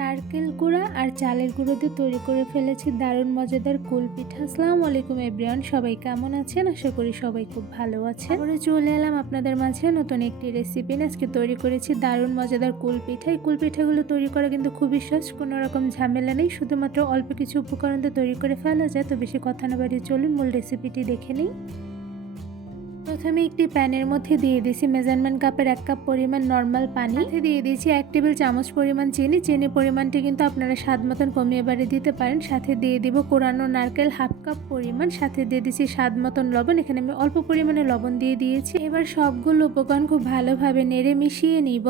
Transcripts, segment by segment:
নারকেল গুঁড়া আর চালের গুঁড়ো দিয়ে তৈরি করে ফেলেছি দারুণ মজাদার কুল পিঠা। আসসালামু আলাইকুম এভরিওয়ান, সবাই কেমন আছেন? আশা করি সবাই খুব ভালো আছেন। আবারও চলে এলাম আপনাদের মাঝে নতুন একটি রেসিপি নিয়ে। আজকে তৈরি করেছি দারুণ মজাদার কুল পিঠা। এই কুল পিঠাগুলো তৈরি করা কিন্তু খুবই সহজ, কোনো রকম ঝামেলা নেই, শুধুমাত্র অল্প কিছু উপকরণ দিয়ে তৈরি করে ফেলা যায়। তো বেশি কথা না বাড়িয়ে চলুন মূল রেসিপিটি দেখে নিই। প্রথমে একটি প্যানের মধ্যে দিয়ে দিয়েছি মেজারমেন্ট কাপের 1 কাপ পরিমাণ নর্মাল পানি, সাথে দিয়ে দিয়েছি 1 টেবিল চামচ পরিমাণ চিনি। চিনি পরিমাণটি কিন্তু আপনারা স্বাদ মতন কমিয়ে বাড়িয়ে দিতে পারেন। সাথে দিয়ে দিব কোরানো নারকেল 1/2 কাপ পরিমাণ, সাথে দিয়ে দিয়েছি স্বাদ মতন লবণ। এখানে আমি অল্প পরিমাণে লবণ দিয়ে দিয়েছি। এবার সবগুলো উপকরণ খুব ভালোভাবে নেড়ে মিশিয়ে নিব।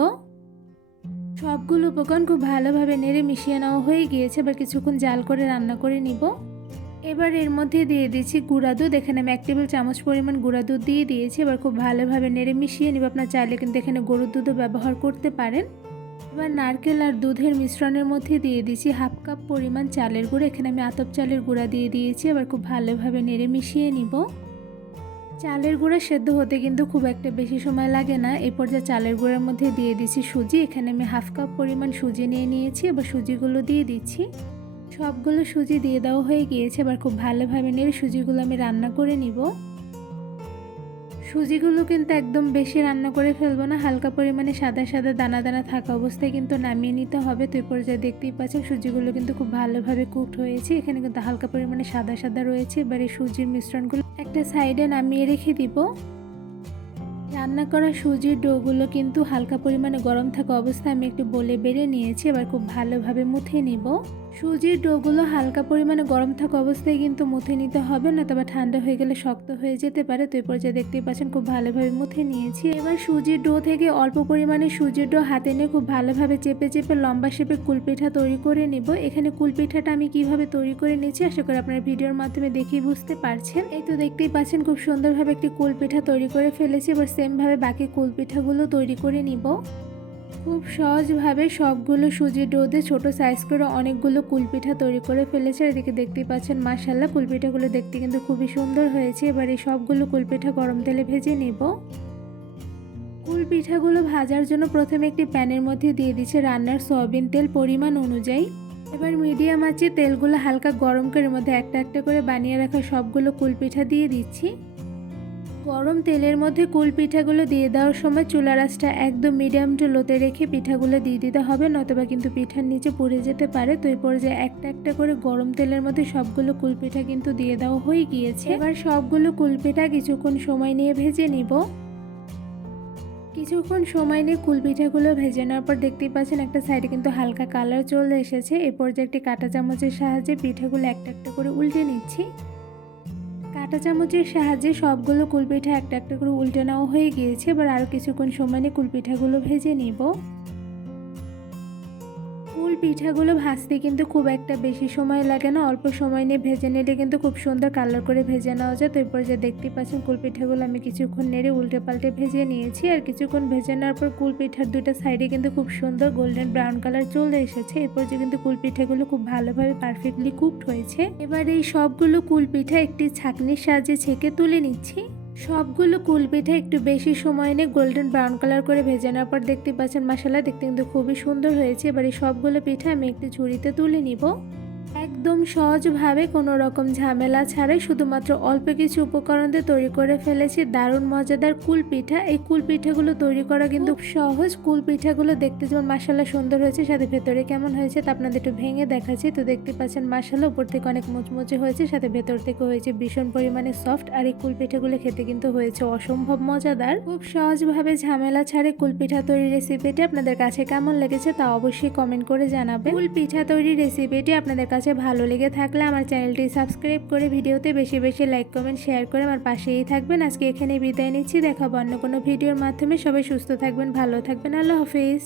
সবগুলো উপকরণ খুব ভালোভাবে নেড়ে মিশিয়ে নেওয়া হয়ে গিয়েছে। এবার কিছুক্ষণ জাল করে রান্না করে নিব। এবার এর মধ্যে দিয়ে দিচ্ছি গুঁড়া দুধ। এখানে আমি 1 টেবিল চামচ পরিমাণ গুঁড়া দুধ দিয়ে দিয়েছি। এবার খুব ভালোভাবে নেড়ে মিশিয়ে নিব। আপনার চাইলে কিন্তু এখানে গরুর দুধও ব্যবহার করতে পারেন। এবার নারকেল আর দুধের মিশ্রণের মধ্যে দিয়ে দিচ্ছি 1/2 কাপ পরিমাণ চালের গুঁড়া। এখানে আমি আতপ চালের গুঁড়া দিয়ে দিয়েছি। এবার খুব ভালোভাবে নেড়ে মিশিয়ে নিব। চালের গুঁড়া সেদ্ধ হতে কিন্তু খুব একটা বেশি সময় লাগে না। এই পর্যায়ে চালের গুঁড়ার মধ্যে দিয়ে দিচ্ছি সুজি। এখানে আমি 1/2 কাপ পরিমাণ সুজি নিয়ে নিয়েছি। এবার সুজিগুলো দিয়ে দিচ্ছি। সবগুলো সুজি দিয়ে দেওয়া হয়ে গিয়েছে। এবার খুব ভালোভাবে নেড়ে সুজিগুলো আমি রান্না করে নিব। সুজিগুলো কিন্তু একদম বেশি রান্না করে ফেলবো না, হালকা পরিমাণে সাদা সাদা দানা দানা থাকা অবস্থায় কিন্তু নামিয়ে নিতে হবে। তো এই পর্যায়ে দেখতেই পাচ্ছেন সুজিগুলো কিন্তু খুব ভালোভাবে কুকড হয়েছে। এখানে কিন্তু হালকা পরিমাণে সাদা সাদা রয়েছে। এবার এই সুজির মিশ্রণগুলো একটা সাইডে নামিয়ে রেখে দিব। রান্না করা সুজির ডোগুলো কিন্তু হালকা পরিমাণে গরম থাকা অবস্থায় আমি একটু বলে বেড়ে নিয়েছি। এবার খুব ভালোভাবে মুথে নিব। সুজির ডোগুলো হালকা পরিমাণে গরম থাকা অবস্থায় কিন্তু মুথে নিতে হবে না, তবে ঠান্ডা হয়ে গেলে শক্ত হয়ে যেতে পারে। তো এই পর্যায়ে দেখতেই পাচ্ছেন খুব ভালোভাবে মুথে নিয়েছি। এবার সুজির ডো থেকে অল্প পরিমাণে সুজির ডো হাতে নিয়ে খুব ভালোভাবে চেপে চেপে লম্বা শেপে কুলপিঠা তৈরি করে নিব। এখানে কুলপিঠাটা আমি কিভাবে তৈরি করে নিয়েছি আশা করি আপনারা ভিডিওর মাধ্যমে দেখেই বুঝতে পারছেন। এই তো দেখতেই পাচ্ছেন খুব সুন্দরভাবে একটি কুলপিঠা তৈরি করে ফেলেছি। এবার সেমভাবে বাকি কুলপিঠাগুলো তৈরি করে নিব। খুব সহজভাবে সবগুলো সুজির ডো দিয়ে ছোটো সাইজ করে অনেকগুলো কুলপিঠা তৈরি করে ফেলেছে। এদিকে দেখতেই পাচ্ছেন মাশাআল্লাহ কুলপিঠাগুলো দেখতে কিন্তু খুবই সুন্দর হয়েছে। এবার এই সবগুলো কুলপিঠা গরম তেলে ভেজে নেব। কুলপিঠাগুলো ভাজার জন্য প্রথমে একটি প্যানের মধ্যে দিয়ে দিচ্ছে রান্নার সয়াবিন তেল পরিমাণ অনুযায়ী। এবার মিডিয়াম আঁচে তেলগুলো হালকা গরম করে মধ্যে একটা একটা করে বানিয়ে রাখা সবগুলো কুলপিঠা দিয়ে দিচ্ছি। গরম তেলের মধ্যে কুল পিঠাগুলো দিয়ে দেওয়ার সময় চুলার আঁচটা একদম মিডিয়াম টু লোতে রেখে পিঠাগুলো দিয়ে দিতে হবে, নতুবা কিন্তু পিঠার নিচে পুড়ে যেতে পারে। তো এই পর্যায়ে একটা একটা করে গরম তেলের মধ্যে সবগুলো কুল পিঠা কিন্তু দিয়ে দেওয়া হয়ে গিয়েছে। এবার সবগুলো কুল পিঠা কিছুক্ষণ সময় নিয়ে ভেজে নিব। কিছুক্ষণ সময় নিয়ে কুল পিঠাগুলো ভেজে নেওয়ার পর দেখতেই পাচ্ছেন একটা সাইডে কিন্তু হালকা কালার চলে এসেছে। এই পর্যায়ে একটি কাঁটা চামচের সাহায্যে পিঠাগুলো একটা একটা করে উল্টে নিচ্ছি। কাঁটা চামচের সাহায্যে সবগুলো কুলপিঠা একটা একটা করে উল্টে নেওয়া হয়ে গিয়েছে। এবার আরও কিছুক্ষণ সময় নিয়ে কুলপিঠাগুলো ভেজে নিব। কুল পিঠাগুলো ভাজতে কিন্তু খুব একটা বেশি সময় লাগে না, অল্প সময় নিয়ে ভেজে নিলে কিন্তু খুব সুন্দর কালার করে ভেজে নেওয়া যায়। তো এরপর যে দেখতেই পাচ্ছেন কুল পিঠাগুলো আমি কিছুক্ষণ নেড়ে উল্টে পাল্টে ভেজে নিয়েছি। আর কিছুক্ষণ ভেজে নেওয়ার পর কুল পিঠার দুটো সাইডে কিন্তু খুব সুন্দর গোল্ডেন ব্রাউন কালার চলে এসেছে। এরপর যে কিন্তু কুল পিঠাগুলো খুব ভালোভাবে পারফেক্টলি কুকড হয়েছে। এবার এই সবগুলো কুল পিঠা একটি ছাঁকনির সাহায্যে ছেঁকে তুলে নিচ্ছি। সবগুলো কুল পিঠা একটু বেশি সময় নিয়ে গোল্ডেন ব্রাউন কালার করে ভেজে নেওয়ার পর দেখতে পাচ্ছেন মাশাআল্লাহ দেখতে কিন্তু খুবই সুন্দর হয়েছে। এবার এই সবগুলো পিঠা আমি একটু ঝুড়িতে তুলে নিব। একদম সহজভাবে কোনো রকম ঝামেলা ছাড়াই শুধুমাত্র অল্প কিছু উপকরণ দিয়ে তৈরি করে ফেলেছি দারুণ মজাদার কুল পিঠা। এই কুল পিঠাগুলো তৈরি করা কিন্তু সহজ। কুল পিঠাগুলো দেখতে যেমন মাশাআল্লাহ সুন্দর হয়েছে, সাথে ভেতরে কেমন হয়েছে তা আপনাদের একটু ভেঙে দেখাচ্ছি। তো দেখতে পাচ্ছেন মাশাআল্লাহ উপর থেকে অনেক মুচমুচে হয়েছে, সাথে ভেতর থেকে হয়েছে ভীষণ পরিমাণে সফট। আর এই কুল পিঠাগুলো খেতে কিন্তু হয়েছে অসম্ভব মজাদার। খুব সহজভাবে ঝামেলা ছাড়ে কুল পিঠা তৈরির রেসিপিটি আপনাদের কাছে কেমন লেগেছে তা অবশ্যই কমেন্ট করে জানাবেন। কুল পিঠা তৈরির রেসিপিটি আপনাদের কাছে ভালো লেগে থাকলে আমার চ্যানেলটি সাবস্ক্রাইব করে ভিডিওতে বেশি বেশি লাইক কমেন্ট শেয়ার করে আমার পাশেই থাকবেন। আজকে এখানে বিদায় নিচ্ছি, দেখাবো অন্য কোনো ভিডিওর মাধ্যমে। সবাই সুস্থ থাকবেন, ভালো থাকবেন, আল্লাহ হাফেজ।